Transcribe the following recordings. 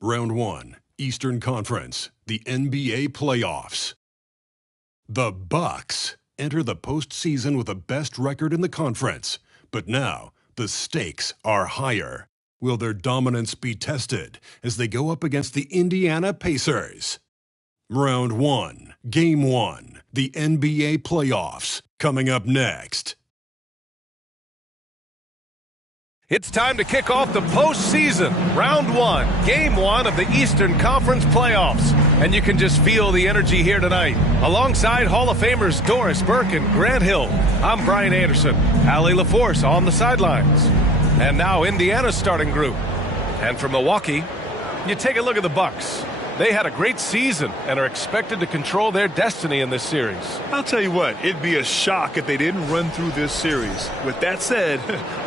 Round 1, Eastern Conference, the NBA playoffs. The Bucks enter the postseason with the best record in the conference, but now the stakes are higher. Will their dominance be tested as they go up against the Indiana Pacers? Round 1, Game 1, the NBA playoffs, coming up next. It's time to kick off the postseason, Round 1, Game 1 of the Eastern Conference playoffs. And you can just feel the energy here tonight. Alongside Hall of Famers Doris Burke and Grant Hill, I'm Brian Anderson. Allie LaForce on the sidelines. And now Indiana's starting group. And from Milwaukee, you take a look at the Bucks. They had a great season and are expected to control their destiny in this series. I'll tell you what, it'd be a shock if they didn't run through this series. With that said,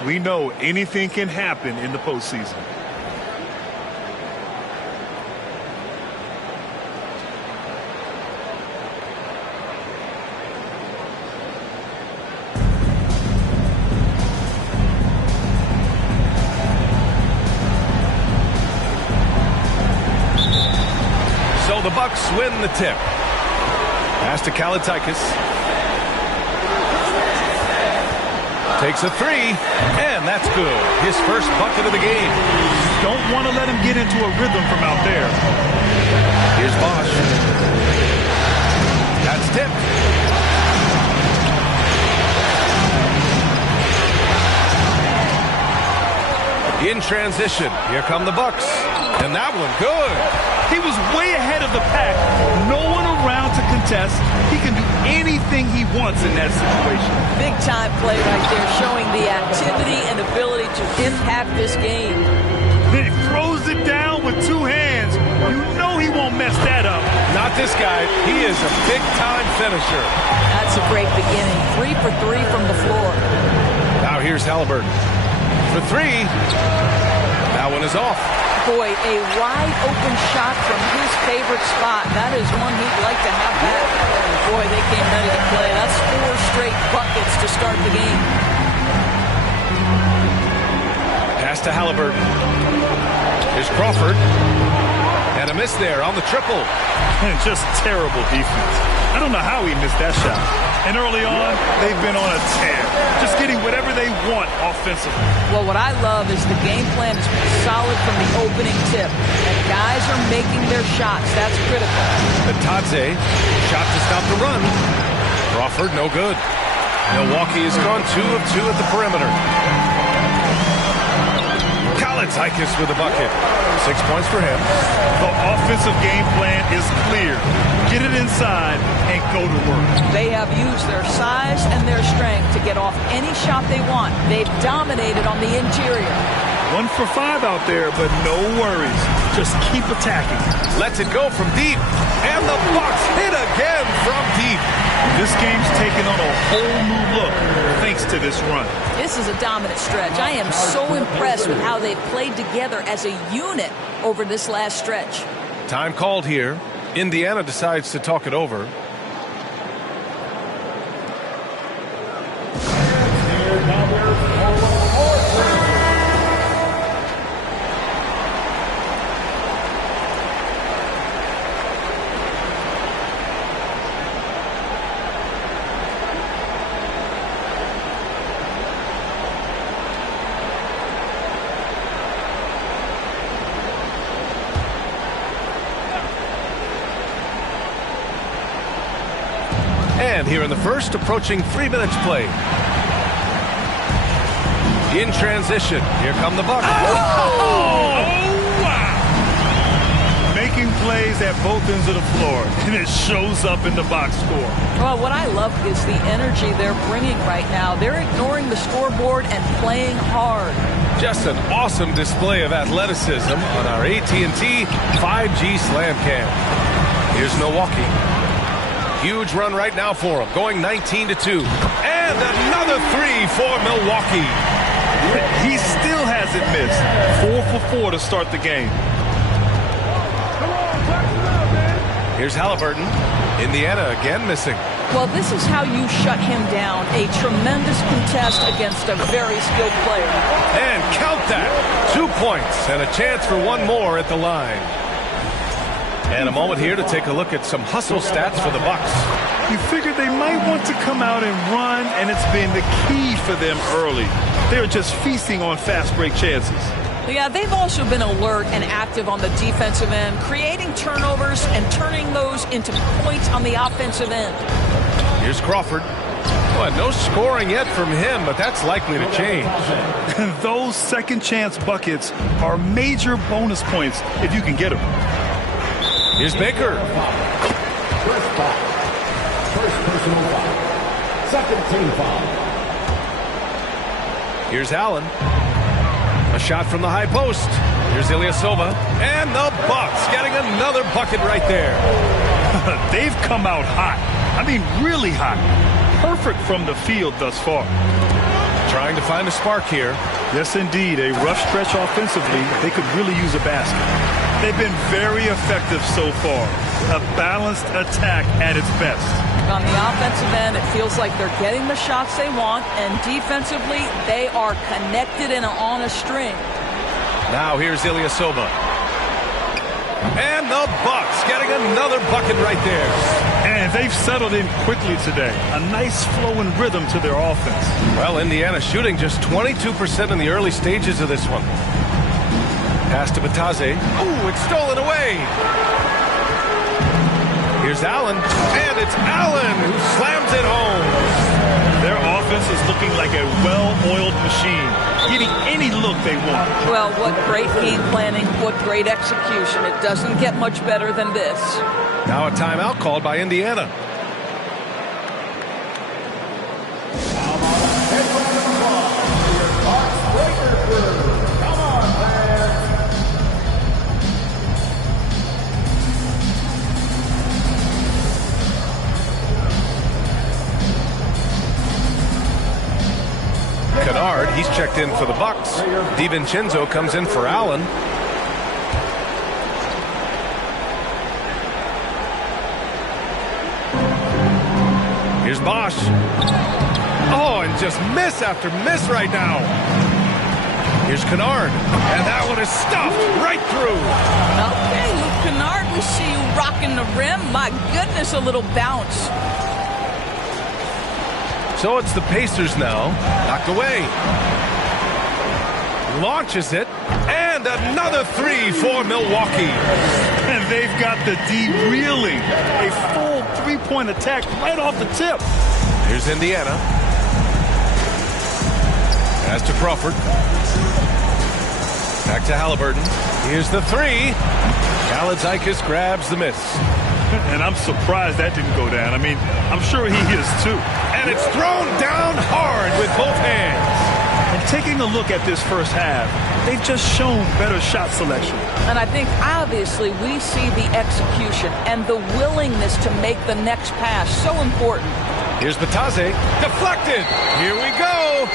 we know anything can happen in the postseason. The Bucks win the tip. Pass to Kalaitakis. Takes a three, and that's good. His first bucket of the game. Don't want to let him get into a rhythm from out there. Here's Bosch. That's tipped. In transition, here come the Bucks. And that one, good. He was way ahead of the pack. No one around to contest. He can do anything he wants in that situation. Big time play right there, showing the activity and ability to impact this game. Then he throws it down with two hands. You know he won't mess that up. Not this guy. He is a big-time finisher. That's a great beginning. 3 for 3 from the floor. Now here's Halliburton. For three. That one is off. Boy, a wide-open shot from his favorite spot. That is one he'd like to have back. Boy, they came ready to play. That's 4 straight buckets to start the game. Pass to Halliburton. Here's Crawford. And a miss there on the triple. And just terrible defense. I don't know how he missed that shot. And early on, they've been on a tear. Just getting whatever they want offensively. Well, what I love is the game plan has been solid from the opening tip. And guys are making their shots. That's critical. Atadze, shot to stop the run. Crawford, no good. Milwaukee has gone 2 of 2 at the perimeter. Kalaitakis with a bucket. 6 points for him. The offensive game plan is clear. Get it inside and go to work. They have used their size and their strength to get off any shot they want. They've dominated on the interior. 1 for 5 out there, but no worries. Just keep attacking. Lets it go from deep. And the Bucks hit again from deep. This game's taken on a whole new look thanks to this run. This is a dominant stretch. I am so impressed with how they've played together as a unit over this last stretch. Time called here. Indiana decides to talk it over. And here in the first, approaching 3 minutes played. In transition, here come the Bucks. Oh, wow! Making plays at both ends of the floor, and it shows up in the box score. Well, what I love is the energy they're bringing right now. They're ignoring the scoreboard and playing hard. Just an awesome display of athleticism on our AT&T 5G Slam Cam. Here's Milwaukee. Huge run right now for them, going 19-2. And another three for Milwaukee. He still hasn't missed. 4 for 4 to start the game. Here's Halliburton. Indiana again missing. Well, this is how you shut him down. A tremendous contest against a very skilled player. And count that. 2 points and a chance for one more at the line. And a moment here to take a look at some hustle stats for the Bucks. You figured they might want to come out and run, and it's been the key for them early. They're just feasting on fast break chances. Yeah, they've also been alert and active on the defensive end, creating turnovers and turning those into points on the offensive end. Here's Crawford. Well, no scoring yet from him, but that's likely to change. Those second chance buckets are major bonus points if you can get them. Here's Baker. First foul. First personal foul. Second team foul. Here's Allen. A shot from the high post. Here's Ilyasova. And the Bucks getting another bucket right there. They've come out hot. I mean, really hot. Perfect from the field thus far. Trying to find a spark here. Yes, indeed. A rough stretch offensively. They could really use a basket. They've been very effective so far. A balanced attack at its best. On the offensive end, it feels like they're getting the shots they want, and defensively, they are connected and on a string. Now here's Ilyasova. And the Bucks getting another bucket right there. And they've settled in quickly today. A nice flow and rhythm to their offense. Well, Indiana shooting just 22% in the early stages of this one. Pass to Bataze. Ooh, it's stolen away. Here's Allen, and it's Allen who slams it home. Their offense is looking like a well-oiled machine, getting any look they want. Well, what great game planning, what great execution. It doesn't get much better than this. Now a timeout called by Indiana. Kennard, he's checked in for the Bucks. DiVincenzo comes in for Allen. Here's Bosch. Oh, and just miss after miss right now. Here's Kennard. And that one is stuffed right through. Okay, Luke Kennard, we see you rocking the rim. My goodness, a little bounce. So it's the Pacers now. Knocked away. Launches it. And another three for Milwaukee. And they've got the D reeling. A full three-point attack right off the tip. Here's Indiana. Pass to Crawford. Back to Halliburton. Here's the three. Kalaitzakis grabs the miss. And I'm surprised that didn't go down. I mean, I'm sure he is too. And it's thrown down hard with both hands. And taking a look at this first half, they've just shown better shot selection. And I think, obviously, we see the execution and the willingness to make the next pass so important. Here's Bataze. Deflected. Here we go.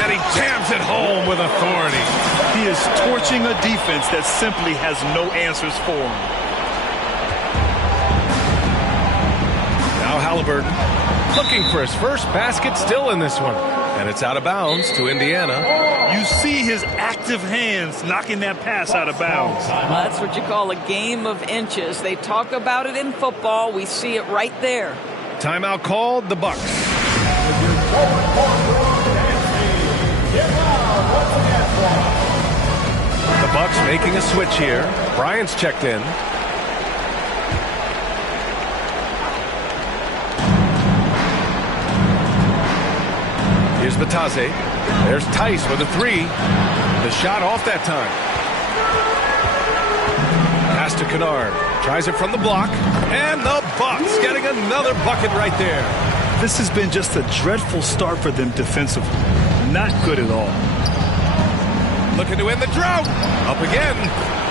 And he jams it home with authority. He is torching a defense that simply has no answers for him. Now Halliburton looking for his first basket still in this one. And it's out of bounds to Indiana. You see his active hands knocking that pass out of bounds. Well, that's what you call a game of inches. They talk about it in football. We see it right there. Timeout called, the Bucks. The Bucks making a switch here. Bryant's checked in. Here's Bataze. There's Tice with a three. The shot off that time. Pass to Kennard. Tries it from the block. And the Bucks getting another bucket right there. This has been just a dreadful start for them defensively. Not good at all. Looking to end the drought. Up again.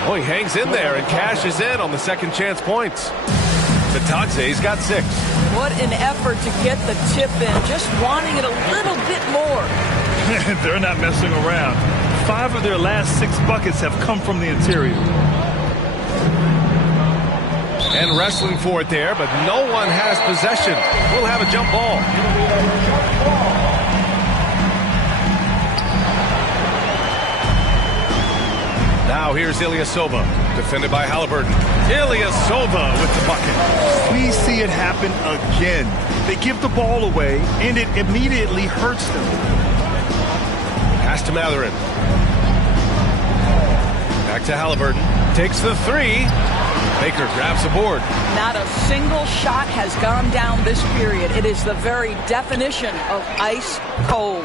Oh, he hangs in there and cashes in on the second chance points. Bataze's got 6. What an effort to get the tip in. Just wanting it a little bit more. They're not messing around. 5 of their last 6 buckets have come from the interior. And wrestling for it there, but no one has possession. We'll have a jump ball. Now here's Ilyasova, defended by Halliburton. Ilyasova with the bucket. We see it happen again. They give the ball away, and it immediately hurts them. Pass to Mathurin. Back to Halliburton. Takes the three. Baker grabs the board. Not a single shot has gone down this period. It is the very definition of ice cold.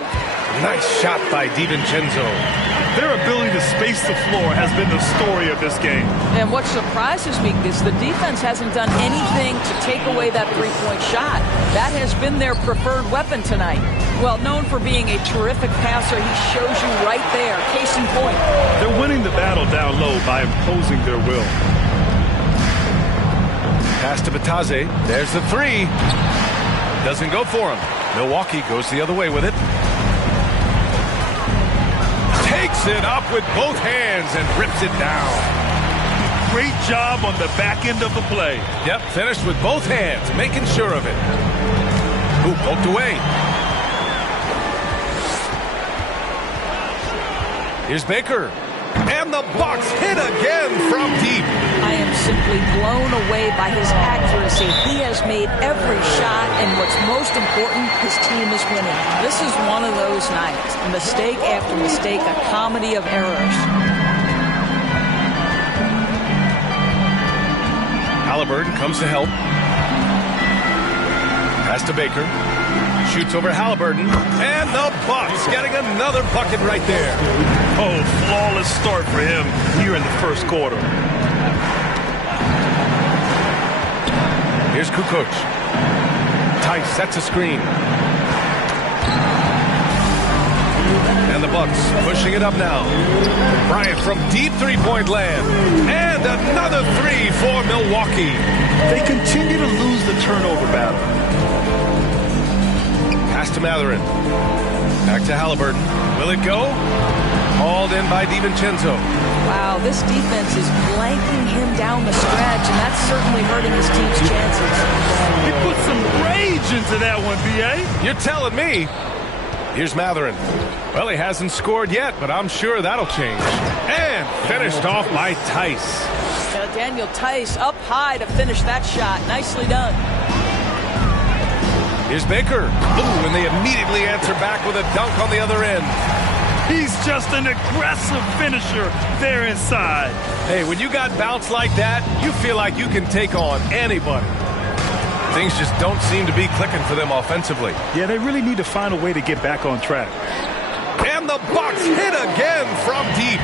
Nice shot by DiVincenzo. Their ability to space the floor has been the story of this game. And what surprises me is the defense hasn't done anything to take away that three-point shot. That has been their preferred weapon tonight. Well, known for being a terrific passer, he shows you right there. Case in point. They're winning the battle down low by imposing their will. Pass to Bataze. There's the three. Doesn't go for him. Milwaukee goes the other way with it. Takes it up with both hands and rips it down. Great job on the back end of the play. Yep, finished with both hands, making sure of it. Ooh, poked away. Here's Baker. And the Bucks hit again from deep. I am simply blown away by his accuracy. He has made every shot, and what's most important, his team is winning. This is one of those nights. Mistake after mistake, a comedy of errors. Halliburton comes to help. Pass to Baker. Shoots over Halliburton. And the Bucks getting another bucket right there. Oh, flawless start for him here in the first quarter. Here's Kukoc. Tice sets a screen. And the Bucks pushing it up now. Bryant from deep three-point land. And another three for Milwaukee. They continue to lose the turnover battle. Pass to Mathurin. Back to Halliburton. Will it go? Hauled in by DiVincenzo. Wow, this defense is blanking him down the stretch, and that's certainly hurting his team's chances. He put some rage into that one, B.A. You're telling me. Here's Mathurin. Well, he hasn't scored yet, but I'm sure that'll change. And finished off by Tice. Daniel Tice up high to finish that shot. Nicely done. Here's Baker. Ooh, and they immediately answer back with a dunk on the other end. He's just an aggressive finisher there inside. Hey, when you got bounce like that, you feel like you can take on anybody. Things just don't seem to be clicking for them offensively. Yeah, they really need to find a way to get back on track. And the Bucks hit again from deep.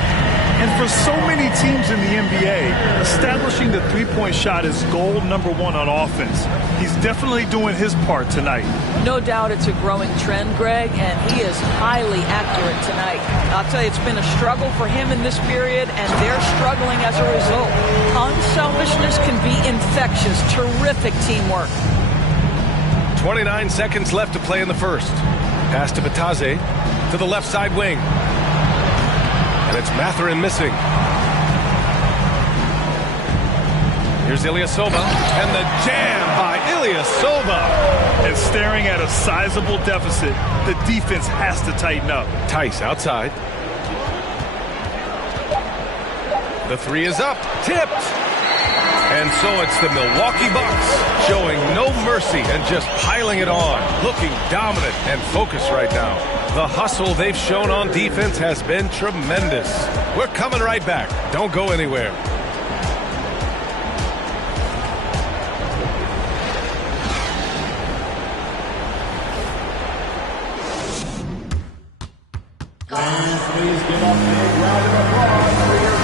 And for so many teams in the NBA, establishing the three-point shot is goal number one on offense. He's definitely doing his part tonight. No doubt it's a growing trend, Greg, and he is highly accurate tonight. I'll tell you, it's been a struggle for him in this period, and they're struggling as a result. Unselfishness can be infectious. Terrific teamwork. 29 seconds left to play in the first. Pass to Bataze to the left side wing. And it's Mathurin missing. Here's Ilyasova. And the jam by Ilyasova. And staring at a sizable deficit, the defense has to tighten up. Tice outside. The three is up. Tipped. And so it's the Milwaukee Bucks showing no mercy and just piling it on. Looking dominant and focused right now. The hustle they've shown on defense has been tremendous. We're coming right back. Don't go anywhere.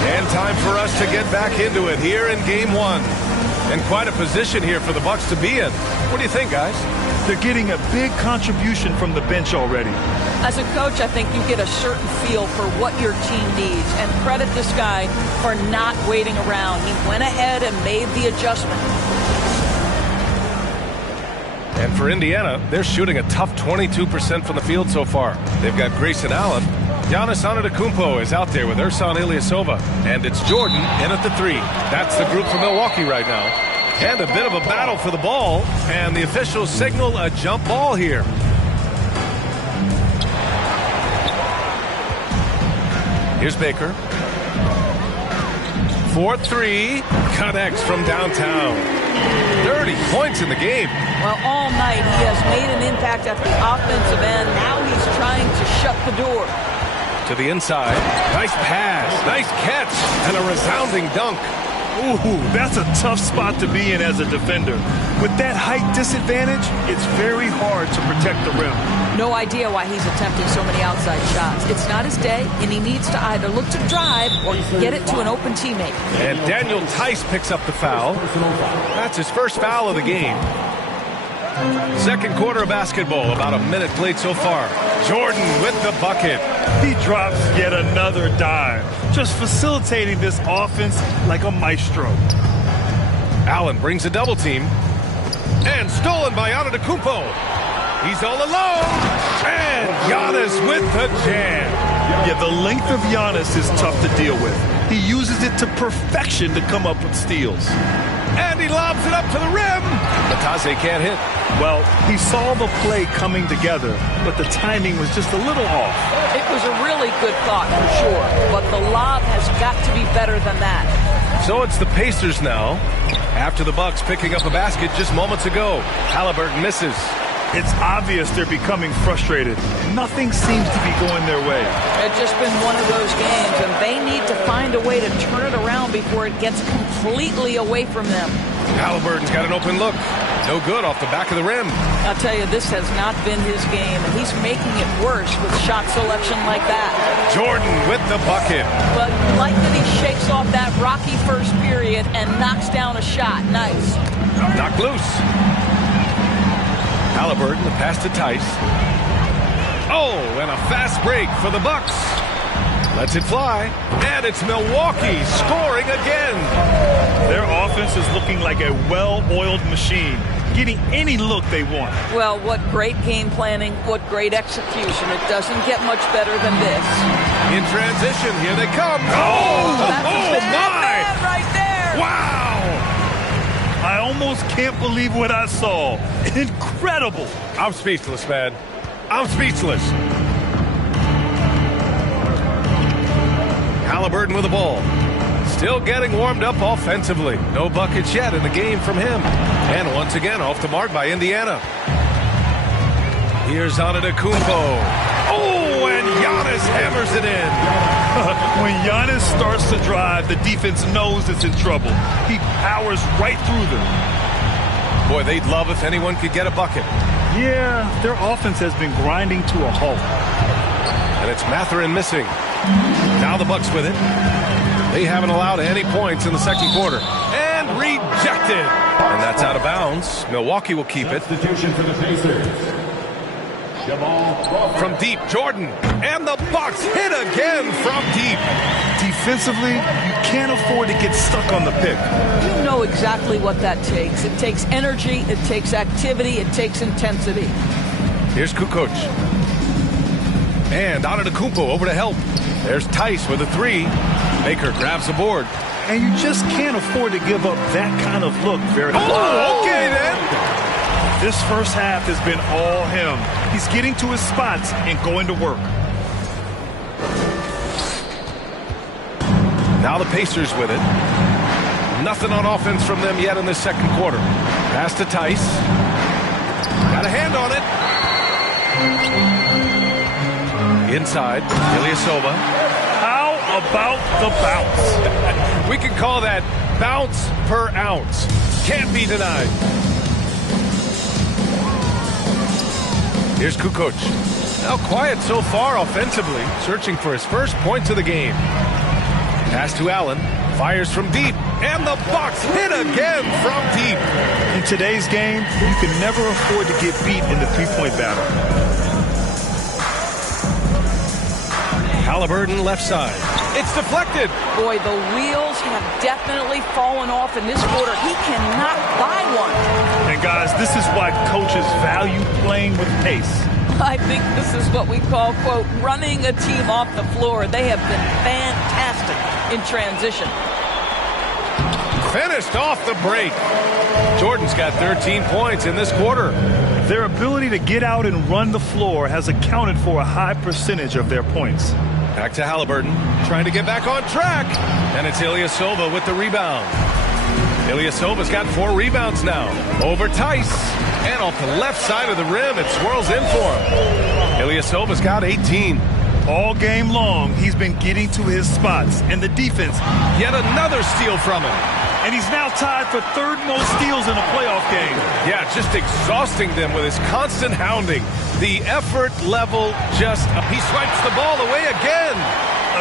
And time for us to get back into it here in Game 1. And quite a position here for the Bucks to be in. What do you think, guys? They're getting a big contribution from the bench already. As a coach, I think you get a certain feel for what your team needs. And credit this guy for not waiting around. He went ahead and made the adjustment. And for Indiana, they're shooting a tough 22% from the field so far. They've got Grayson Allen. Giannis Antetokounmpo is out there with Ersan Ilyasova. And it's Jordan in at the three. That's the group for Milwaukee right now. And a bit of a battle for the ball. And the officials signal a jump ball here. Here's Baker. 4-3, connects from downtown. 30 points in the game. Well, all night he has made an impact at the offensive end. Now he's trying to shut the door. To the inside. Nice pass, nice catch, and a resounding dunk. Ooh, that's a tough spot to be in as a defender. With that height disadvantage, it's very hard to protect the rim. No idea why he's attempting so many outside shots. It's not his day, and he needs to either look to drive or get it to an open teammate. And Daniel Tice picks up the foul. That's his first foul of the game. Second quarter of basketball, about a minute played so far. Jordan with the bucket. He drops yet another dime, just facilitating this offense like a maestro. Allen brings a double team. And stolen by Antetokounmpo. He's all alone. And Giannis with the jam. Yeah, the length of Giannis is tough to deal with. He uses it to perfection to come up with steals. And he lobs it up to the rim. Matase can't hit. Well, he saw the play coming together, but the timing was just a little off. It was a really good thought for sure, but the lob has got to be better than that. So it's the Pacers now. After the Bucks picking up a basket just moments ago. Halliburton misses. It's obvious they're becoming frustrated. Nothing seems to be going their way. It's just been one of those games, and they need to find a way to turn it around before it gets completely away from them. Halliburton's got an open look. No good off the back of the rim. I'll tell you, this has not been his game, and he's making it worse with shot selection like that. Jordan with the bucket. But like that he shakes off that rocky first period and knocks down a shot. Nice. Knocked loose. Halliburton, the pass to Tice. Oh, and a fast break for the Bucks. Lets it fly. And it's Milwaukee scoring again. Their offense is looking like a well-oiled machine, getting any look they want. Well, what great game planning, what great execution. It doesn't get much better than this. In transition, here they come. Oh, That's a bad man right there. Wow. I almost can't believe what I saw. Incredible. I'm speechless, man. I'm speechless. Halliburton with the ball. Still getting warmed up offensively. No buckets yet in the game from him. And once again, off the mark by Indiana. Here's Antetokounmpo. Oh, and Giannis hammers it in. When Giannis starts to drive, the defense knows it's in trouble. He powers right through them. Boy, they'd love if anyone could get a bucket. Yeah, their offense has been grinding to a halt. And it's Mathurin missing. Now the Bucks with it. They haven't allowed any points in the second quarter. And rejected. And that's out of bounds. Milwaukee will keep it. Substitution for the Pacers. From deep, Jordan. And the Bucks hit again from deep. Defensively, you can't afford to get stuck on the pick. You know exactly what that takes. It takes energy, it takes activity, it takes intensity. Here's Kukoc. And Antetokounmpo over to help. There's Tice with a three. Baker grabs the board. And you just can't afford to give up that kind of look very often. Oh, okay then. This first half has been all him. He's getting to his spots and going to work. Now the Pacers with it. Nothing on offense from them yet in this second quarter. Pass to Tice. Got a hand on it. Inside, Ilyasova. How about the bounce? We can call that bounce per ounce. Can't be denied. Here's Kukoc. Now quiet so far offensively, searching for his first points of the game. Pass to Allen. Fires from deep. And the Bucks hit again from deep. In today's game, you can never afford to get beat in the three-point battle. Halliburton left side. It's deflected. Boy, the wheels have definitely fallen off in this quarter. He cannot buy one. And guys, this is why coaches value playing with pace. I think this is what we call, quote, running a team off the floor. They have been fantastic in transition. Finished off the break. Jordan's got 13 points in this quarter. Their ability to get out and run the floor has accounted for a high percentage of their points. Back to Halliburton, trying to get back on track. And it's Ilyasova with the rebound. Ilyasova's got 4 rebounds now. Over Tice. And off the left side of the rim, it swirls in for him. Ilyasova's got 18. All game long, he's been getting to his spots. And the defense, Yet another steal from him. and he's now tied for 3rd most steals in a playoff game. Yeah, just exhausting them with his constant hounding. The effort level just, he swipes the ball away again.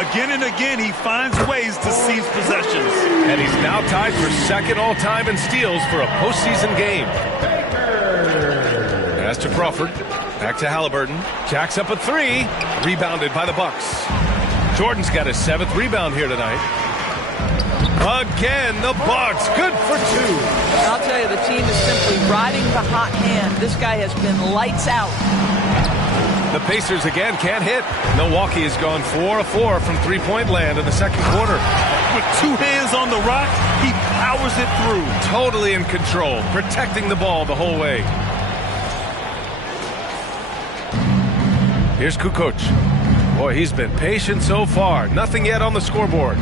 Again and again, he finds ways to seize possessions. And he's now tied for 2nd all-time in steals for a postseason game. Pass to Crawford. Back to Halliburton. Jacks up a 3. Rebounded by the Bucks. Jordan's got his 7th rebound here tonight. Again, the Bucks. Good for 2. I'll tell you, the team is simply riding the hot hand. This guy has been lights out. The Pacers again can't hit. Milwaukee has gone 4 of 4 from three-point land in the 2nd quarter. With 2 hands on the rock, he powers it through. Totally in control, protecting the ball the whole way. Here's Kukoc. Boy, he's been patient so far. Nothing yet on the scoreboard.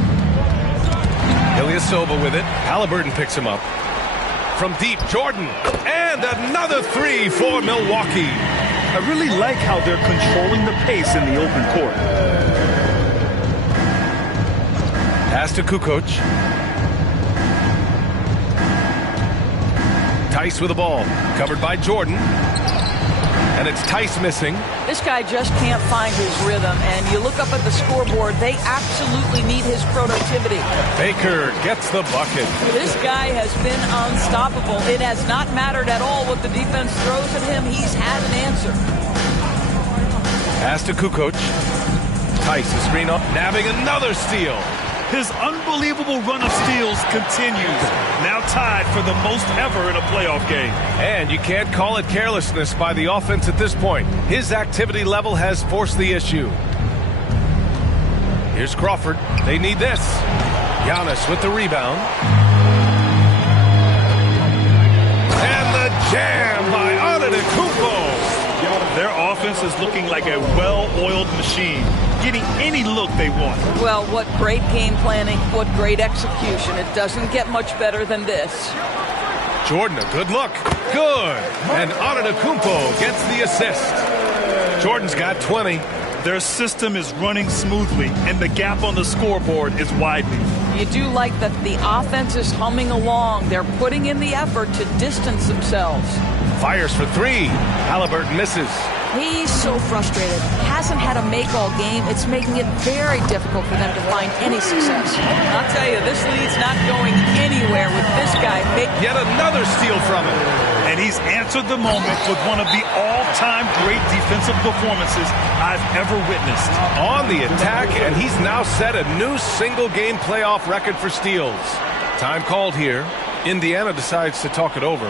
Ilyasova with it. Halliburton picks him up. From deep, Jordan. And another 3 for Milwaukee. I really like how they're controlling the pace in the open court. Pass to Kukoc. Tice with the ball. Covered by Jordan. And it's Tice missing. This guy just can't find his rhythm, and you look up at the scoreboard, they absolutely need his productivity. Baker gets the bucket. This guy has been unstoppable. It has not mattered at all what the defense throws at him. He's had an answer. Pass to Kukoc. Tice, the screen up, nabbing another steal. His unbelievable run of steals continues. Now tied for the most ever in a playoff game. And you can't call it carelessness by the offense at this point. His activity level has forced the issue. Here's Crawford. They need this. Giannis with the rebound. And the jam by Antetokounmpo. Their offense is looking like a well-oiled machine, getting any look they want. Well, what great game planning, what great execution. It doesn't get much better than this. Jordan, a good look. Good. And Antetokounmpo gets the assist. Jordan's got 20. Their system is running smoothly, and the gap on the scoreboard is widening. You do like that the offense is humming along. They're putting in the effort to distance themselves. Fires for 3. Halliburton misses. He's so frustrated. Hasn't had a make all game. It's making it very difficult for them to find any success. I'll tell you, this lead's not going anywhere with this guy. Yet another steal from him. And he's answered the moment with one of the all-time great defensive performances I've ever witnessed. On the attack, and he's now set a new single-game playoff record for steals. Time called here. Indiana decides to talk it over.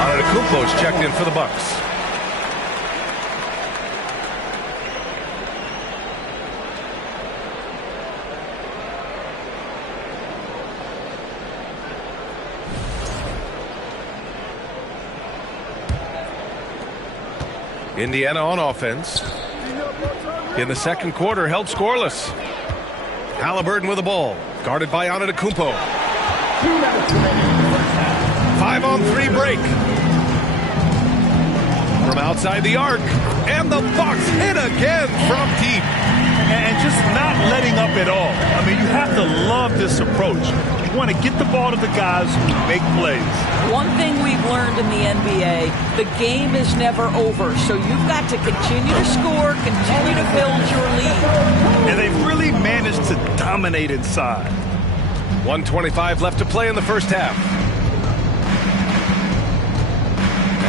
Antetokounmpo's checked in for the Bucks. Indiana on offense. In the 2nd quarter, held scoreless. Halliburton with the ball, guarded by Antetokounmpo. 5-on-3 break. From outside the arc, and the Bucks hit again from deep. And just not letting up at all. I mean, you have to love this approach. You want to get the ball to the guys who make plays. One thing we've learned in the NBA, the game is never over. So you've got to continue to score, continue to build your lead. And they've really managed to dominate inside. 1:25 left to play in the first half.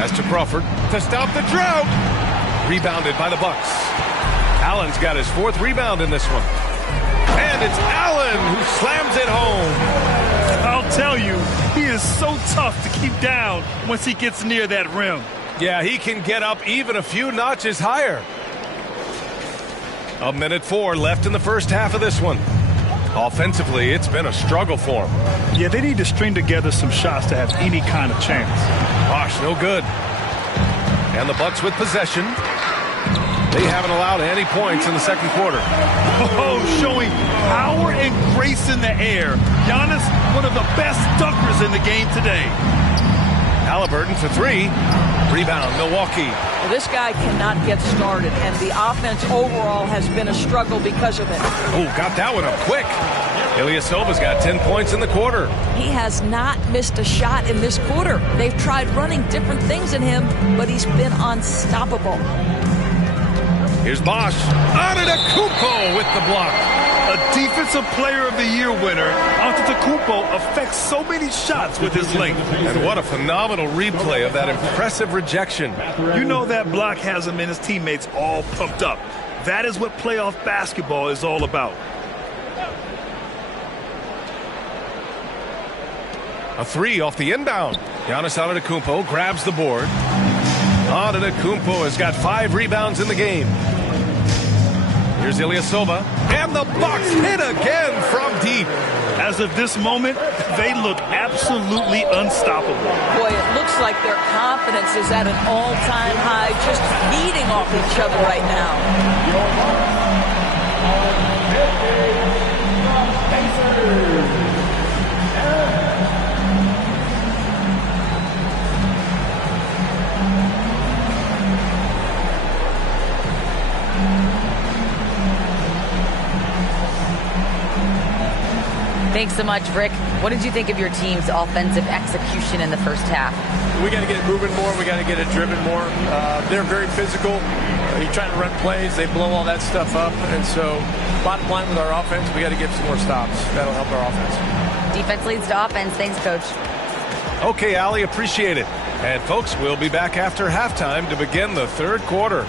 Pass to Crawford to stop the drought. Rebounded by the Bucks. Allen's got his 4th rebound in this one. And it's Allen who slams it home. I'll tell you, he is so tough to keep down once he gets near that rim. Yeah, he can get up even a few notches higher. 1:04 left in the first half of this one. Offensively, it's been a struggle for him. Yeah, they need to string together some shots to have any kind of chance. Bosh, no good. And the Bucks with possession. They haven't allowed any points in the second quarter. Oh, showing power and grace in the air. Giannis, one of the best dunkers in the game today. Halliburton for 3. Rebound, Milwaukee. Well, this guy cannot get started, and the offense overall has been a struggle because of it. Oh, got that one up quick. Ilyasova's got 10 points in the quarter. He has not missed a shot in this quarter. They've tried running different things in him, but he's been unstoppable. Here's Bosh. Antetokounmpo with the block. A Defensive Player of the Year winner, Antetokounmpo affects so many shots with his length. And what a phenomenal replay of that impressive rejection. You know that block has him and his teammates all pumped up. That is what playoff basketball is all about. A 3 off the inbound. Giannis Antetokounmpo grabs the board. Antetokounmpo has got 5 rebounds in the game. Here's Ilyasova. And the Bucks hit again from deep. As of this moment, they look absolutely unstoppable. Boy, it looks like their confidence is at an all-time high, just feeding off each other right now. Thanks so much, Rick. What did you think of your team's offensive execution in the first half? We got to get it moving more. We got to get it driven more. They're very physical. You're trying to run plays. They blow all that stuff up. And so, bottom line with our offense, we got to get some more stops. That'll help our offense. Defense leads to offense. Thanks, Coach. Okay, Allie, appreciate it. And, folks, we'll be back after halftime to begin the third quarter.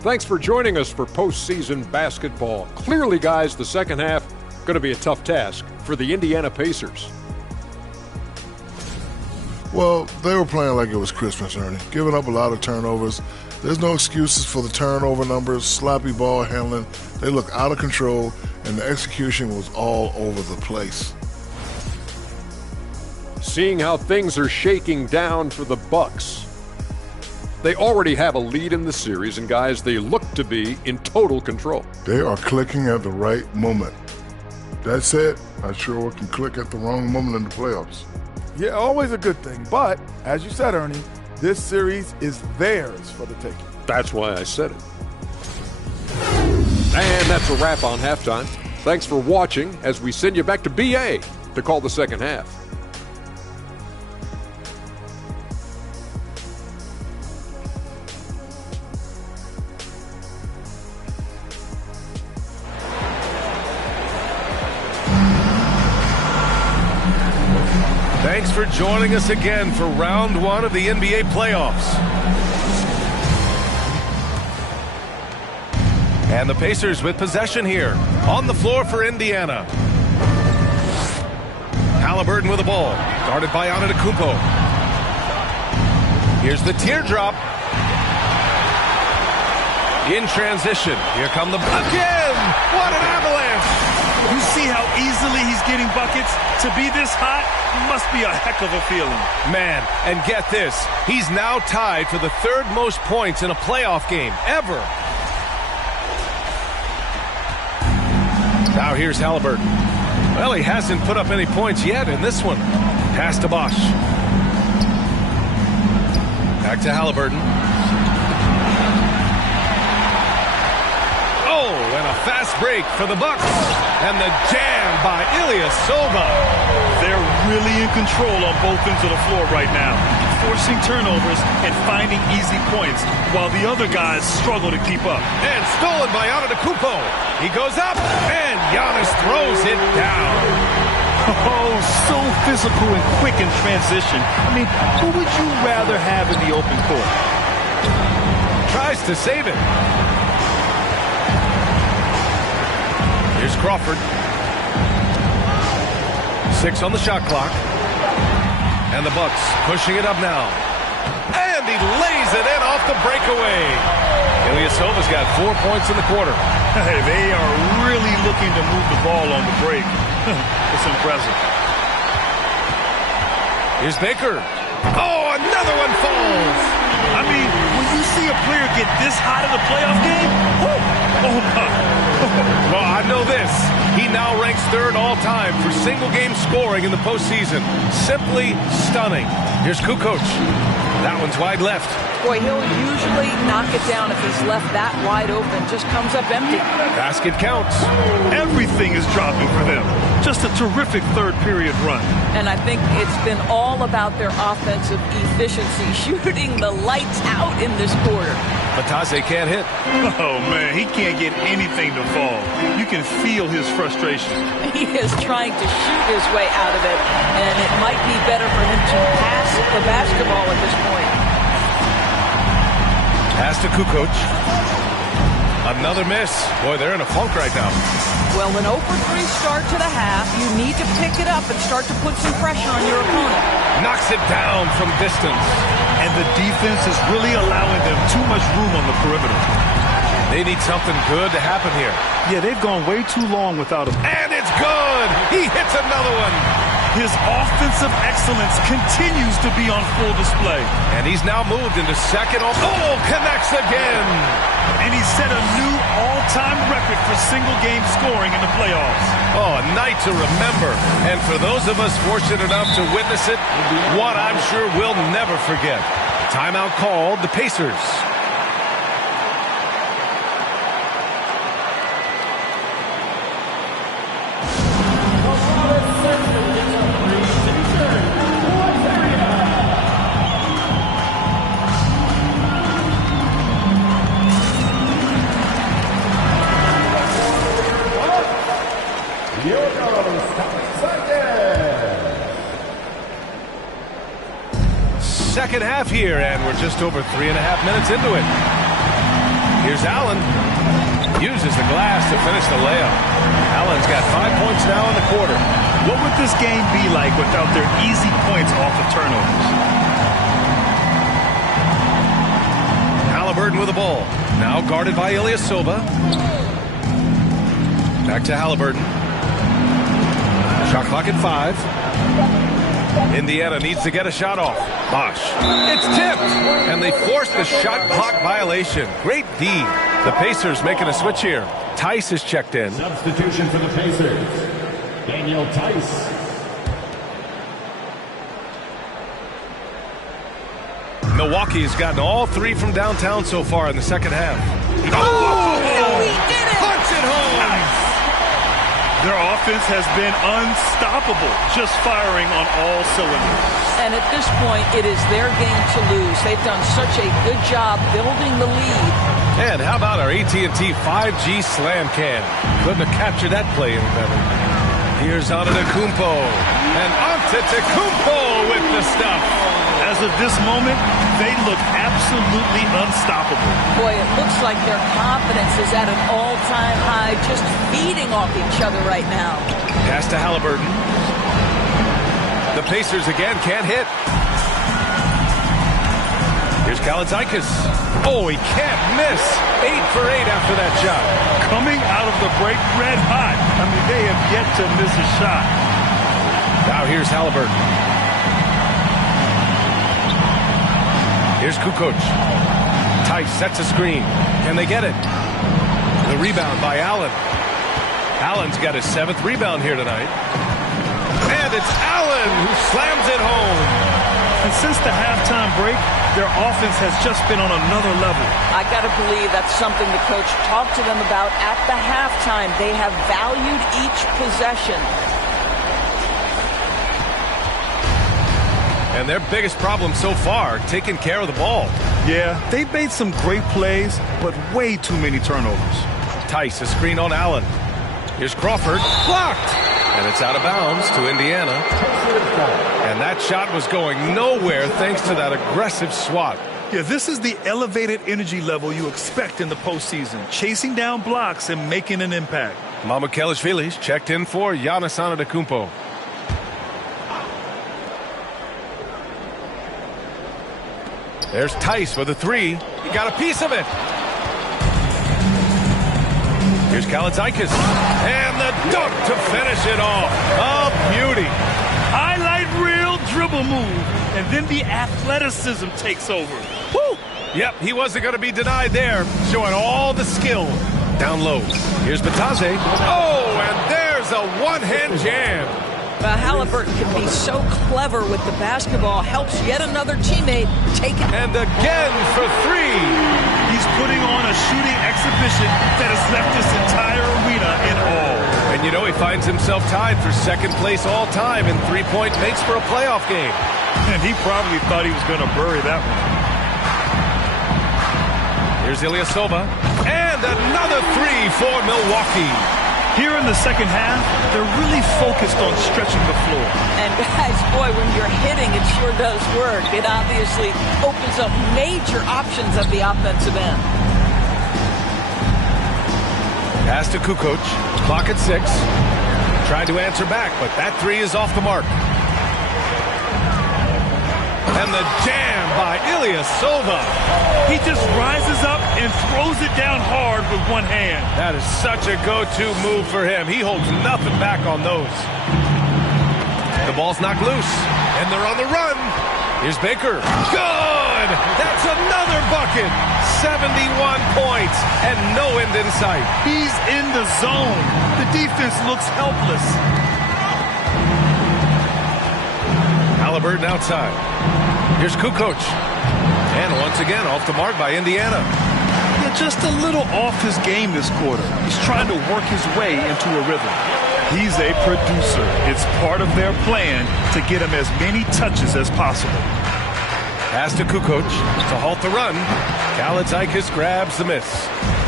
Thanks for joining us for postseason basketball. Clearly, guys, the second half going to be a tough task for the Indiana Pacers. Well, they were playing like it was Christmas, Ernie, giving up a lot of turnovers. There's no excuses for the turnover numbers, sloppy ball handling. They look out of control, and the execution was all over the place. Seeing how things are shaking down for the Bucks. They already have a lead in the series, and guys, they look to be in total control. They are clicking at the right moment. That said, I sure can click at the wrong moment in the playoffs. Yeah, always a good thing. But, as you said, Ernie, this series is theirs for the taking. That's why I said it. And that's a wrap on halftime. Thanks for watching as we send you back to BA to call the second half. Thanks for joining us again for round 1 of the NBA playoffs. And the Pacers with possession here. On the floor for Indiana. Halliburton with the ball. Guarded by Antetokounmpo. Here's the teardrop. In transition. Here come the... Again! What an avalanche! You see how easily he's getting buckets? To be this hot must be a heck of a feeling. Man, and get this. He's now tied for the 3rd most points in a playoff game ever. Now here's Halliburton. Well, he hasn't put up any points yet in this one. Pass to Bosh. Back to Halliburton. Oh, and a fast break for the Bucks. And the jam by Ilyasova. They're really in control on both ends of the floor right now. forcing turnovers and finding easy points, while the other guys struggle to keep up. And stolen by Antetokounmpo. He goes up, and Giannis throws it down. Oh, so physical and quick in transition. I mean, who would you rather have in the open court? Tries to save it. Here's Crawford. 6 on the shot clock. And the Bucks pushing it up now. And he lays it in off the breakaway. Ilyasova's got 4 points in the quarter. Hey, they are really looking to move the ball on the break. It's impressive. Here's Baker. Oh, another one falls. I mean, when you see a player get this hot in a playoff game, oh my. Well, I know this. He now ranks 3rd all-time for single-game scoring in the postseason. Simply stunning. Here's Kukoc. That one's wide left. Boy, he'll usually knock it down if he's left that wide open. Just comes up empty. Basket counts. Everything is dropping for them. Just a terrific third-period run. And I think it's been all about their offensive efficiency, shooting the lights out in this quarter. Batase can't hit. Oh, man, he can't get anything to fall. You can feel his frustration. He is trying to shoot his way out of it, and it might be better for him to pass the basketball at this point. Pass to Kukoc. Another miss. Boy, they're in a funk right now. Well, an 0 for 3 start to the half. You need to pick it up and start to put some pressure on your opponent. Knocks it down from distance. And the defense is really allowing them too much room on the perimeter. They need something good to happen here. Yeah, they've gone way too long without him. And it's good. He hits another one. His offensive excellence continues to be on full display. And he's now moved into second. Oh, connects again. And he set a new all-time record for single-game scoring in the playoffs. Oh, a night to remember. And for those of us fortunate enough to witness it, one I'm sure we'll never forget. Timeout called, the Pacers. Second half here, and we're just over 3.5 minutes into it. Here's Allen. Uses the glass to finish the layup. Allen's got 5 points now in the quarter. What would this game be like without their easy points off of turnovers? Halliburton with the ball. Now guarded by Ilyasova. Back to Halliburton. Shot clock at 5. Indiana needs to get a shot off. Bosh. It's tipped, and they force the shot clock violation. Great D. The Pacers making a switch here. Tice is checked in. Substitution for the Pacers. Daniel Tice. Milwaukee's gotten all 3 from downtown so far in the second half. Oh, he did it! Punch it home! Nice. Their offense has been unstoppable, just firing on all cylinders. And at this point, it is their game to lose. They've done such a good job building the lead. And how about our AT&T 5G slam cam? Couldn't have captured that play any better. Here's Antetokounmpo. And Antetokounmpo with the stuff. As of this moment, they look absolutely unstoppable. Boy, it looks like their confidence is at an all-time high, just feeding off each other right now. Pass to Halliburton. The Pacers again can't hit. Here's Kalaitzakis. Oh, he can't miss. 8 for 8 after that shot. Coming out of the break red hot. I mean, they have yet to miss a shot. Now here's Halliburton. Here's Kukoc. Tice sets a screen. Can they get it? The rebound by Allen. Allen's got his 7th rebound here tonight. And it's Allen who slams it home. And since the halftime break, their offense has just been on another level. I got to believe that's something the coach talked to them about at the halftime. They have valued each possession. And their biggest problem so far, taking care of the ball. Yeah, they've made some great plays, but way too many turnovers. Tice, a screen on Allen. Here's Crawford. Blocked! And it's out of bounds to Indiana. And that shot was going nowhere thanks to that aggressive swat. Yeah, this is the elevated energy level you expect in the postseason. Chasing down blocks and making an impact. Mamukelashvili's checked in for Giannis Antetokounmpo. There's Tice with a three. He got a piece of it. Here's Kalaitzakis. And the dunk to finish it off. A beauty. Highlight reel dribble move. And then the athleticism takes over. Woo! Yep, he wasn't going to be denied there. Showing all the skill. Down low. Here's Batase. Oh, and there's a one-hand jam. Halliburton can be so clever with the basketball. Helps yet another teammate take it. And again for three. He's putting on a shooting exhibition that has left this entire arena in awe. And you know he finds himself tied for second place all time in three-point makes for a playoff game. And he probably thought he was going to bury that one. Here's Ilyasova. And another three for Milwaukee. Here in the second half, they're really focused on stretching the floor. And guys, boy, when you're hitting, it sure does work. It obviously opens up major options at the offensive end. Pass to Kukoc. Clock at 6. Tried to answer back, but that three is off the mark. And the jam by Ilyasova. He just rises up and throws it down hard with one hand. That is such a go-to move for him. He holds nothing back on those. The ball's knocked loose, and they're on the run. Here's Baker. Good! That's another bucket. 71 points, and no end in sight. He's in the zone. The defense looks helpless. Halliburton outside. Here's Kukoc. And once again, off the mark by Indiana. Yeah, just a little off his game this quarter. He's trying to work his way into a rhythm. He's a producer. It's part of their plan to get him as many touches as possible. Pass to Kukoc to halt the run. Kalaitzakis grabs the miss.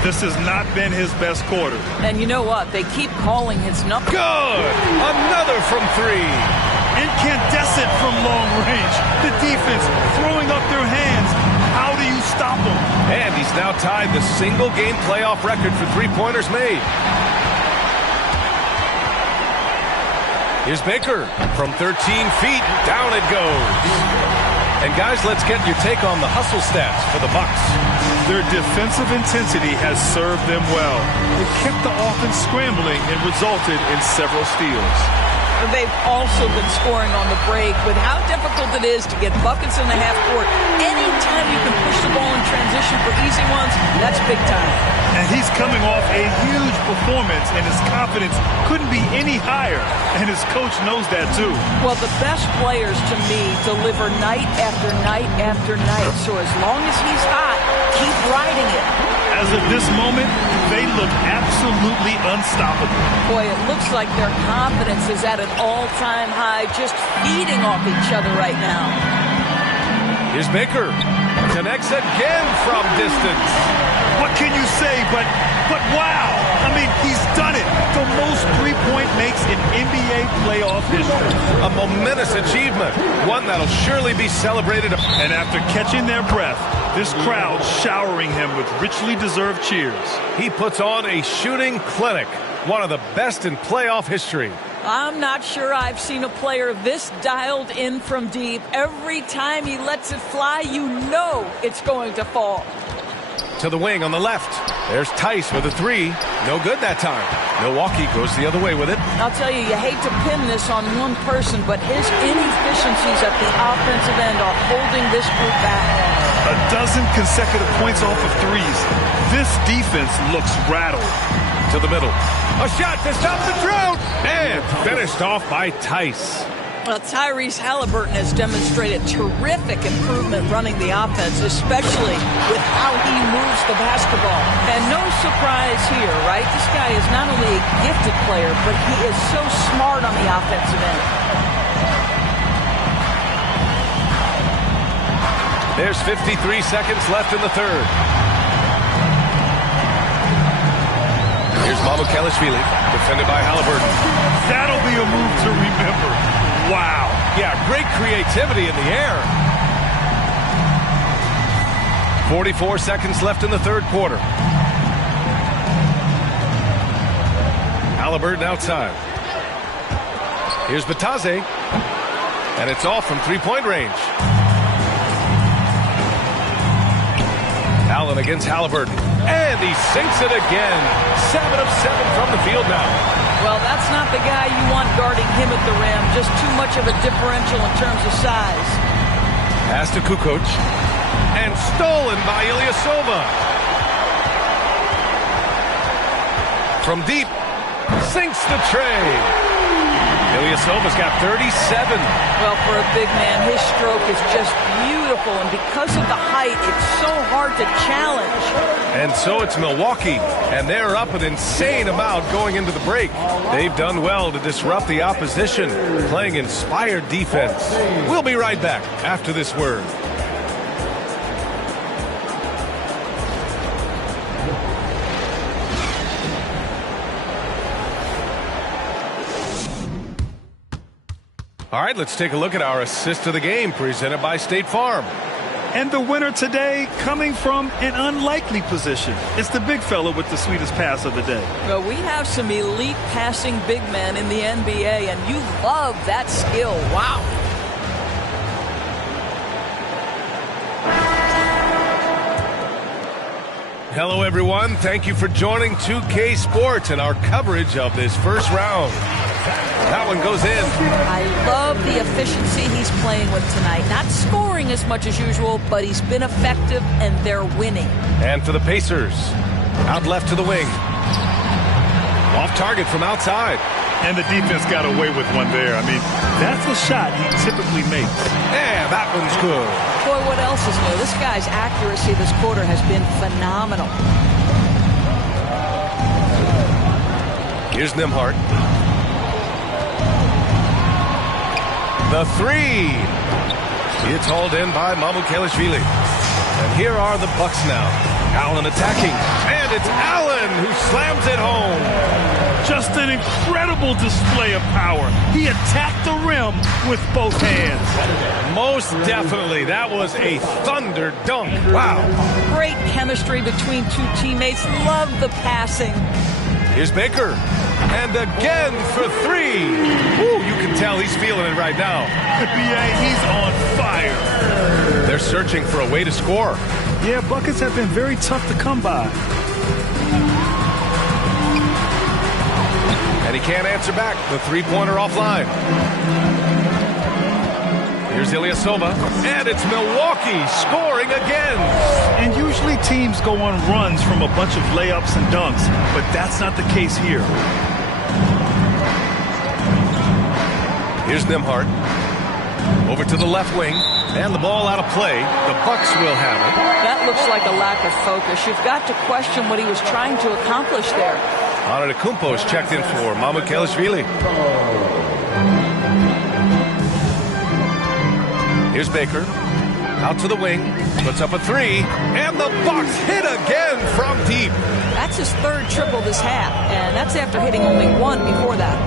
This has not been his best quarter. And you know what? They keep calling his number. Good! Another from three. Incandescent from long range. The defense throwing up their hands. How do you stop him? And he's now tied the single-game playoff record for three-pointers made. Here's Baker from 13 feet. Down it goes. And guys, let's get your take on the hustle stats for the Bucks. Their defensive intensity has served them well. It kept the offense scrambling and resulted in several steals. They've also been scoring on the break with how difficult it is to get buckets in the half court. Anytime you can push the ball in transition for easy ones, that's big time. And he's coming off a huge performance, and his confidence couldn't be any higher. And his coach knows that, too. Well, the best players, to me, deliver night after night after night. So as long as he's hot, keep riding it. As of this moment, they look absolutely unstoppable. Boy, it looks like their confidence is at an all-time high, just feeding off each other right now. Here's Baker. Connects again from distance. What can you say but wow? I mean, he's done it. The most three-point makes in NBA playoff history. A momentous achievement. One that'll surely be celebrated. And after catching their breath, this crowd showering him with richly deserved cheers. He puts on a shooting clinic. One of the best in playoff history. I'm not sure I've seen a player this dialed in from deep. Every time he lets it fly, you know it's going to fall. To the wing on the left. There's Tice with a three. No good that time. Milwaukee goes the other way with it. I'll tell you hate to pin this on one person, but his inefficiencies at the offensive end are holding this group back. A dozen consecutive points off of threes. This defense looks rattled. To the middle. A shot to stop the drought. And finished off by Tice. Well, Tyrese Halliburton has demonstrated terrific improvement running the offense, especially with how he moves the basketball. And no surprise here, right? This guy is not only a gifted player, but he is so smart on the offensive end. There's 53 seconds left in the third. Here's Mamukelashvili, defended by Halliburton. That'll be a move to remember. Wow. Yeah, great creativity in the air. 44 seconds left in the third quarter. Halliburton outside. Here's Batase. And it's off from three-point range. Allen against Halliburton. And he sinks it again. 7 of 7 from the field now. Well, that's not the guy you want guarding him at the rim. Just too much of a differential in terms of size. Pass to Kukoc. And stolen by Ilyasova. From deep. Sinks the tray. Ilyasova's got 37. Well, for a big man, his stroke is just beautiful. And because of the height, it's so hard to challenge. And so it's Milwaukee. And they're up an insane amount going into the break. They've done well to disrupt the opposition, playing inspired defense. We'll be right back after this word. All right, let's take a look at our assist of the game presented by State Farm. And the winner today coming from an unlikely position. It's the big fella with the sweetest pass of the day. Well, we have some elite passing big men in the NBA, and you love that skill. Wow. Hello, everyone. Thank you for joining 2K Sports and our coverage of this first round. That one goes in. I love the efficiency he's playing with tonight. Not scoring as much as usual, but he's been effective, and they're winning. And for the Pacers, out left to the wing. Off target from outside. And the defense got away with one there. I mean, that's a shot he typically makes. Yeah, that one's good. Boy, what else is new? This guy's accuracy this quarter has been phenomenal. Here's Nembhard. The three. It's hauled in by Mamukelashvili. And here are the Bucks now. Allen attacking. And it's Allen who slams it home. Just an incredible display of power. He attacked the rim with both hands. Most definitely. That was a thunder dunk. Wow. Great chemistry between two teammates. Love the passing. Here's Baker. And again for three. Woo, you can tell he's feeling it right now. BA, he's on fire. They're searching for a way to score. Yeah, buckets have been very tough to come by. And he can't answer back. The three-pointer offline. Here's Ilyasova. And it's Milwaukee scoring again. And usually teams go on runs from a bunch of layups and dunks, but that's not the case here. Here's Nembhard. Over to the left wing. And the ball out of play. The Bucks will have it. That looks like a lack of focus. You've got to question what he was trying to accomplish there. Antetokounmpo is checked in for Mamukelashvili. Here's Baker. Out to the wing. Puts up a three. And the Bucks hit again from deep. That's his third triple this half. And that's after hitting only one before that.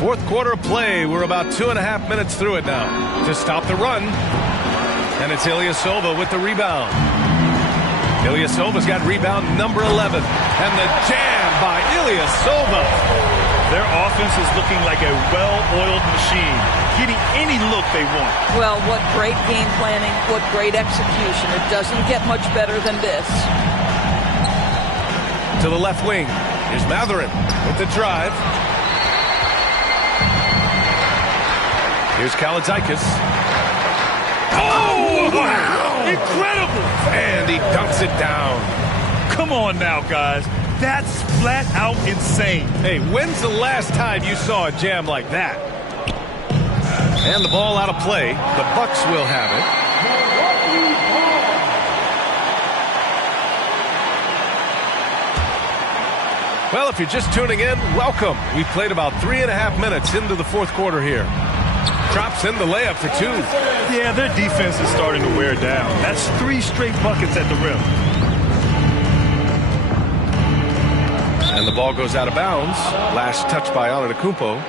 Fourth quarter of play. We're about 2.5 minutes through it now. To stop the run. And it's Ilyasova with the rebound. Ilyasova's got rebound number 11. And the jam by Ilyasova. Their offense is looking like a well-oiled machine, getting any look they want. Well, what great game planning, what great execution. It doesn't get much better than this. To the left wing. Here's Mathurin with the drive. Here's Kalaitzakis. Oh, wow! Incredible! And he dunks it down. Come on now, guys. That's flat out insane. Hey, when's the last time you saw a jam like that? And the ball out of play. The Bucks will have it. Well, if you're just tuning in, welcome. We played about 3.5 minutes into the fourth quarter here. Drops in the layup for 2. Yeah, their defense is starting to wear down. That's 3 straight buckets at the rim. And the ball goes out of bounds. Last touch by Antetokounmpo.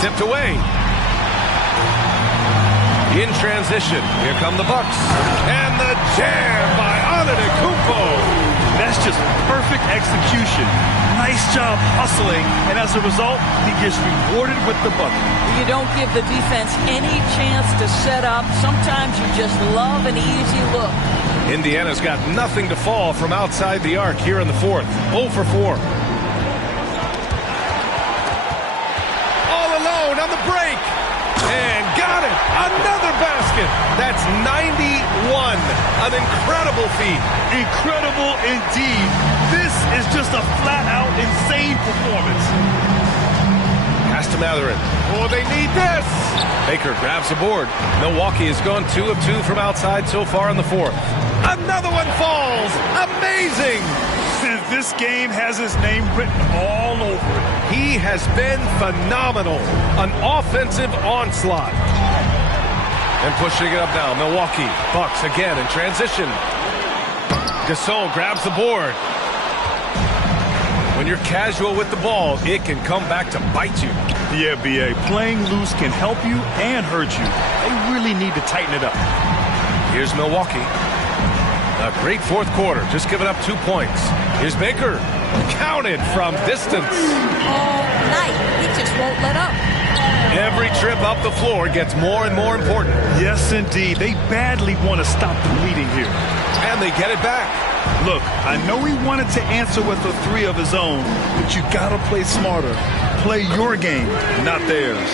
Tipped away. In transition, here come the Bucks. And the jam by Antetokounmpo. That's just perfect execution. Nice job hustling, and as a result, he gets rewarded with the bucket. You don't give the defense any chance to set up. Sometimes you just love an easy look. Indiana's got nothing to fall from outside the arc here in the 4th. 0 for 4. All alone on the break. And got it. Another basket. That's 91. An incredible feat. Incredible indeed. This is just a flat-out insane performance. Pass to Matherin. Oh, they need this. Baker grabs the board. Milwaukee has gone 2 of 2 from outside so far in the 4th. Another one falls. Amazing. This game has his name written all over it. He has been phenomenal. An offensive onslaught. And pushing it up now, Milwaukee. Bucks again in transition. Gasol grabs the board. When you're casual with the ball, it can come back to bite you. Yeah, B.A., playing loose can help you and hurt you. They really need to tighten it up. Here's Milwaukee. A great 4th quarter, just giving up 2 points. Here's Baker. Counted from distance. All night. He just won't let up. Every trip up the floor gets more and more important. Yes, indeed. They badly want to stop the bleeding here. And they get it back. Look, I know he wanted to answer with a 3 of his own, but you got to play smarter. Play your game, not theirs.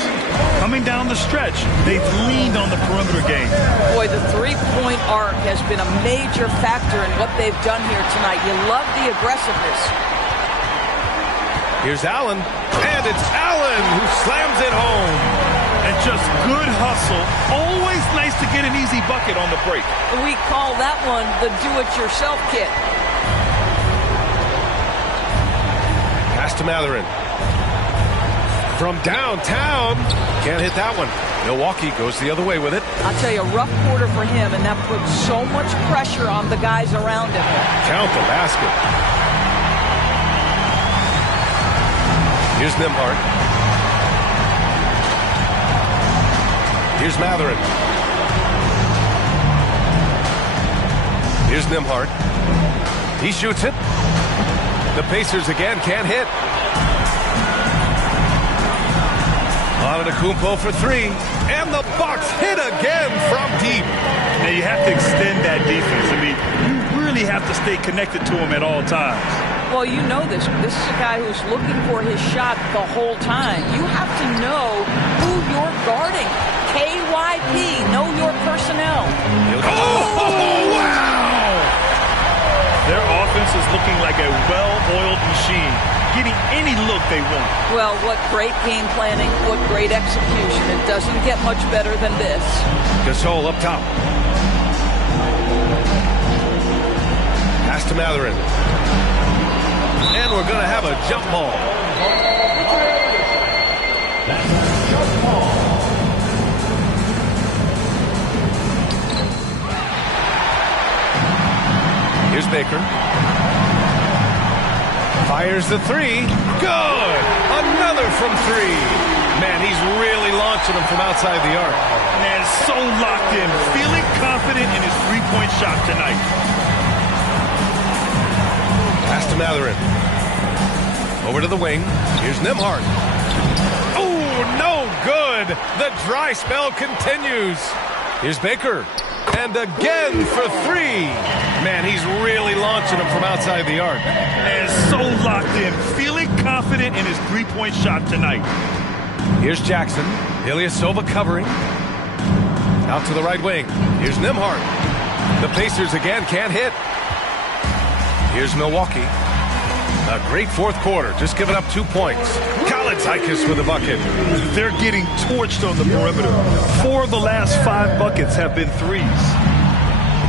Coming down the stretch, they've leaned on the perimeter game. Boy, the 3-point arc has been a major factor in what they've done here tonight. You love the aggressiveness. Here's Allen, and it's Allen who slams it home. And just good hustle. Always nice to get an easy bucket on the break. We call that one the do-it-yourself kit. Pass to Matherin. From downtown. Can't hit that one. Milwaukee goes the other way with it. I'll tell you, a rough quarter for him, and that puts so much pressure on the guys around him. Count the basket. Here's Nembhard. Here's Matherin. Here's Nembhard. He shoots it. The Pacers again can't hit. Antetokounmpo for 3. And the Bucks hit again from deep. Now you have to extend that defense. I mean, you really have to stay connected to him at all times. Well, you know this. This is a guy who's looking for his shot the whole time. You have to know who you're guarding. KYP, know your personnel. Oh, wow! Their offense is looking like a well-oiled machine, getting any look they want. Well, what great game planning, what great execution. It doesn't get much better than this. Gasol up top. Pass to Matherin. And we're going to have a jump ball. That's a jump ball. Here's Baker. Fires the 3. Good! Another from 3. Man, he's really launching them from outside the arc. Man, so locked in, feeling confident in his three-point shot tonight. Pass to Matherin. Over to the wing. Here's Nembhard. Oh, no good! The dry spell continues. Here's Baker. And again for 3. Man, he's really launching them from outside the arc. And so locked in, feeling confident in his three-point shot tonight. Here's Jackson. Ilyasova covering. Out to the right wing. Here's Nembhard. The Pacers again can't hit. Here's Milwaukee. A great fourth quarter, just giving up 2 points. Kalaitzakis with a bucket. They're getting torched on the perimeter. 4 of the last 5 buckets have been threes.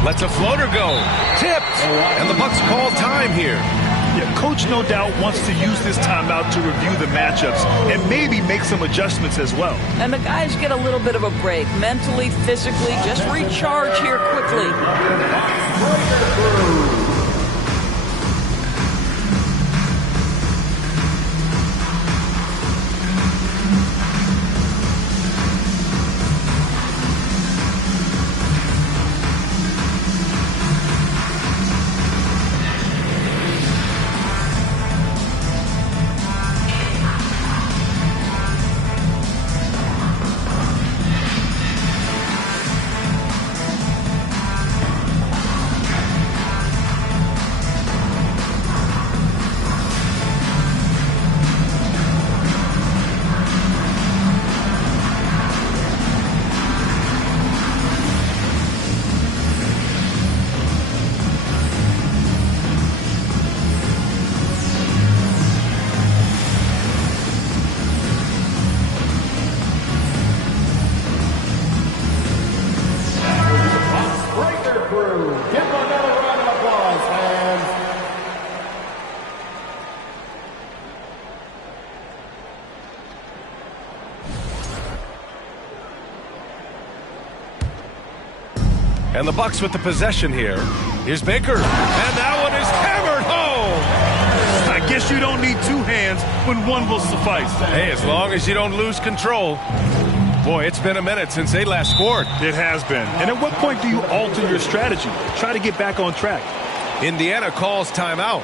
Lets a floater go. Tipped. And the Bucks call time here. Yeah, coach no doubt wants to use this timeout to review the matchups and maybe make some adjustments as well. And the guys get a little bit of a break, mentally, physically, just recharge here quickly. And the Bucks with the possession here. Here's Baker. And that one is hammered home. I guess you don't need 2 hands when 1 will suffice. Hey, as long as you don't lose control. Boy, it's been a minute since they last scored. It has been. And at what point do you alter your strategy? Try to get back on track. Indiana calls timeout.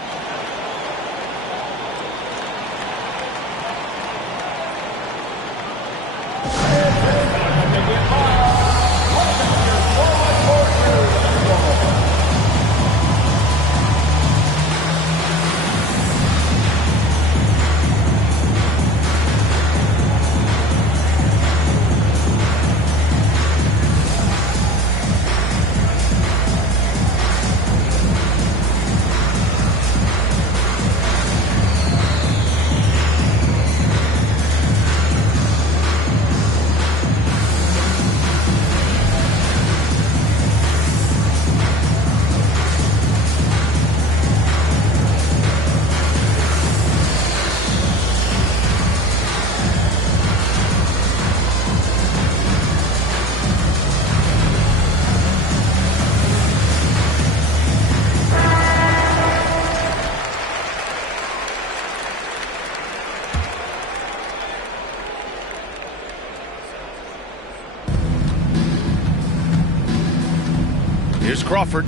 Here's Crawford.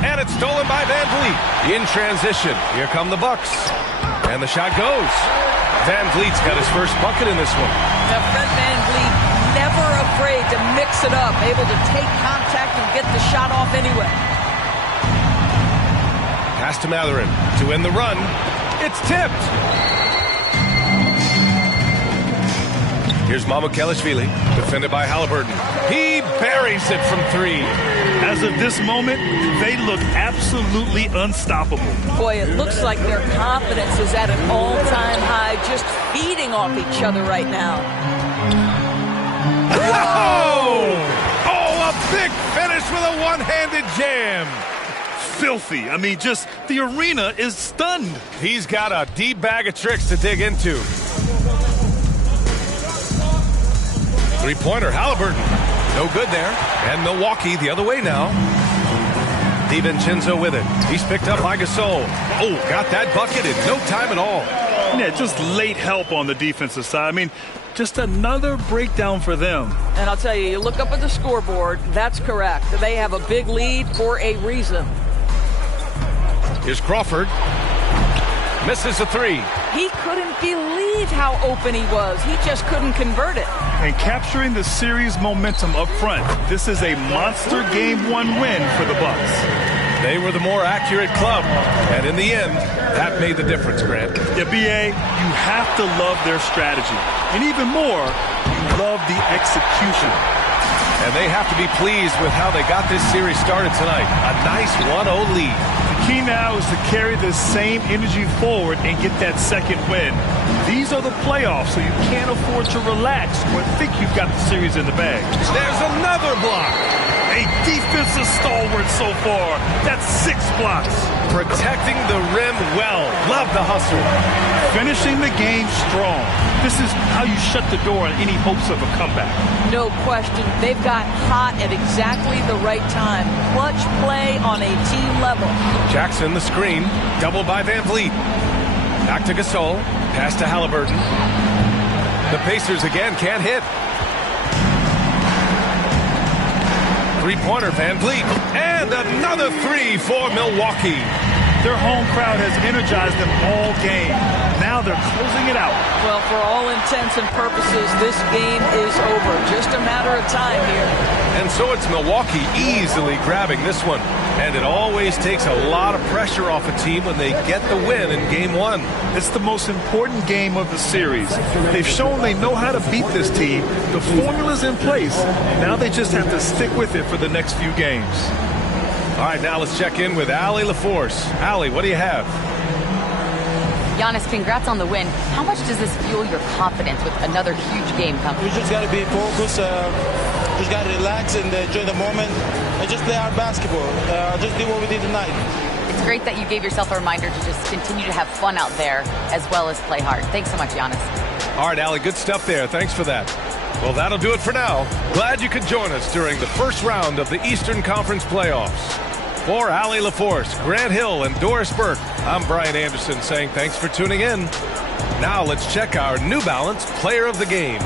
And it's stolen by Van Vliet. In transition. Here come the Bucks. And the shot goes. Van Vliet's got his first bucket in this one. Now, Fred Van Vliet, never afraid to mix it up. Able to take contact and get the shot off anyway. Pass to Matherin to end the run. It's tipped. Here's Mamukelashvili, defended by Halliburton. He buries it from 3. As of this moment, they look absolutely unstoppable. Boy, it looks like their confidence is at an all-time high, just feeding off each other right now. Whoa! Oh, a big finish with a one-handed jam. Filthy. I mean, just the arena is stunned. He's got a deep bag of tricks to dig into. Three-pointer, Halliburton. No good there. And Milwaukee the other way now. DiVincenzo with it. He's picked up by Gasol. Oh, got that bucket in no time at all. Yeah, just late help on the defensive side. I mean, just another breakdown for them. And I'll tell you, you look up at the scoreboard, that's correct. They have a big lead for a reason. Here's Crawford. Misses a 3. He couldn't believe how open he was. He just couldn't convert it. And capturing the series momentum up front. This is a monster Game 1 win for the Bucks. They were the more accurate club. And in the end, that made the difference, Grant. Yeah, B.A., you have to love their strategy. And even more, you love the execution. And they have to be pleased with how they got this series started tonight. A nice 1-0 lead. key now is to carry the same energy forward and get that second win. These are the playoffs, so you can't afford to relax or think you've got the series in the bag. There's another block. A defensive stalwart so far. That's 6 blocks. Protecting the rim well. Love the hustle. Finishing the game strong. This is how you shut the door on any hopes of a comeback. No question. They've got hot at exactly the right time. Clutch play on a team level. Jackson, the screen. Doubled by Van Vliet. Back to Gasol. Pass to Halliburton. The Pacers again can't hit. Three-pointer, Van Vliet. And another three for Milwaukee. Their home crowd has energized them all game. Now they're closing it out. Well, for all intents and purposes, this game is over. Just a matter of time here. And so it's Milwaukee easily grabbing this one. And it always takes a lot of pressure off a team when they get the win in Game 1. It's the most important game of the series. They've shown they know how to beat this team. The formula's in place. Now they just have to stick with it for the next few games. All right, now let's check in with Allie LaForce. Allie, what do you have? Giannis, congrats on the win. How much does this fuel your confidence with another huge game coming? We just got to be focused. Just got to relax and enjoy the moment and just play our basketball. Just do what we did tonight. It's great that you gave yourself a reminder to just continue to have fun out there as well as play hard. Thanks so much, Giannis. All right, Allie, good stuff there. Thanks for that. Well, that'll do it for now. Glad you could join us during the first round of the Eastern Conference playoffs. For Allie LaForce, Grant Hill, and Doris Burke, I'm Brian Anderson saying thanks for tuning in. Now let's check our New Balance Player of the Game.